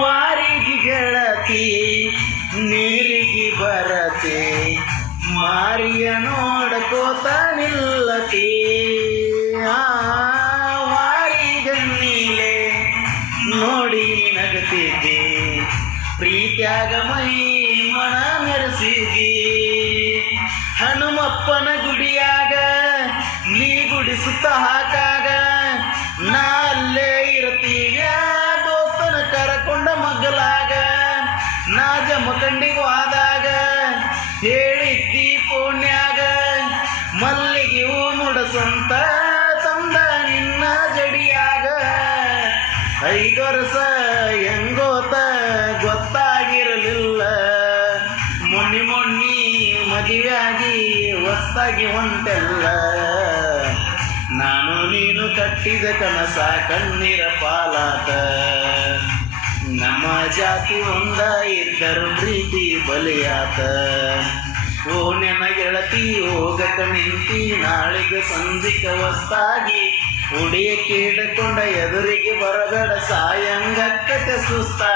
ವಾರಿಗೆ ಗೆಳತಿ ನೀರಿಗೆ ಬರತಿ ಮಾರಿಯ ನೋಡಕೋತ ನಿಲ್ಲತಿ ವಾರಿಗನ್ನೀಲೆ ನೋಡಿ ನಗತಿದ್ದಿ ಪ್ರೀತ್ಯಾಗ ಮೈ ಮನ ಮೆರೆಸಿದ್ದಿ ಹನುಮಪ್ಪನ ಗುಡಿಯಾಗ ನೀ ಗುಡಿಸುತ್ತ ಹಾಕಾಗ ನಾ ಅಲ್ಲೇ ಇರ್ತೀವಿ ದೋಸ್ತನ ಕರಕೊಂಡ ಮಗ್ಗಲಾಗ ನಾ ಜಮಖಂಡಿಗೆ ಹೋದಾಗ ಹೇಳಿದ್ದಿ ಪುಣ್ಯಾಗ ಮಲ್ಲಿಗೆ ಹೂ ಮುಡಸಂತ ತಂದ ನಿನ್ನ ಜಡಿಯಾಗ 5 ವರ್ಷ ಹೆಂಗೋತ ಗೊತ್ತಾಗಿರಲಿಲ್ಲ ಮೊನ್ನಿ ಮದುವೆಯಾಗಿ ಹೊಸ್ತಾಗಿ ಹೊಂಟೆಲ್ಲ ನಾನು ನೀನು ಕಟ್ಟಿದ ಕನಸ ಕಣ್ಣೀರ ಪಾಲಾತ ನಮ್ಮ ಜಾತಿ ಒಂದ ಇದ್ದರು ಪ್ರೀತಿ ಬಲಿಯಾತ ಓ ನೆನ ಗೆಳತಿ ಹೋಗಕ ನಿಂತಿ ನಾಳಿಗೆ ಸಂಜಿಕ ಹೊಸ್ತಾಗಿ ಉಡಿಯ ಕೇಳಿಕೊಂಡ ಎದುರಿಗೆ ಬರಬೇಡ ಸಾಯಂಗಕ್ಕ ಸುಸ್ತಾಗಿ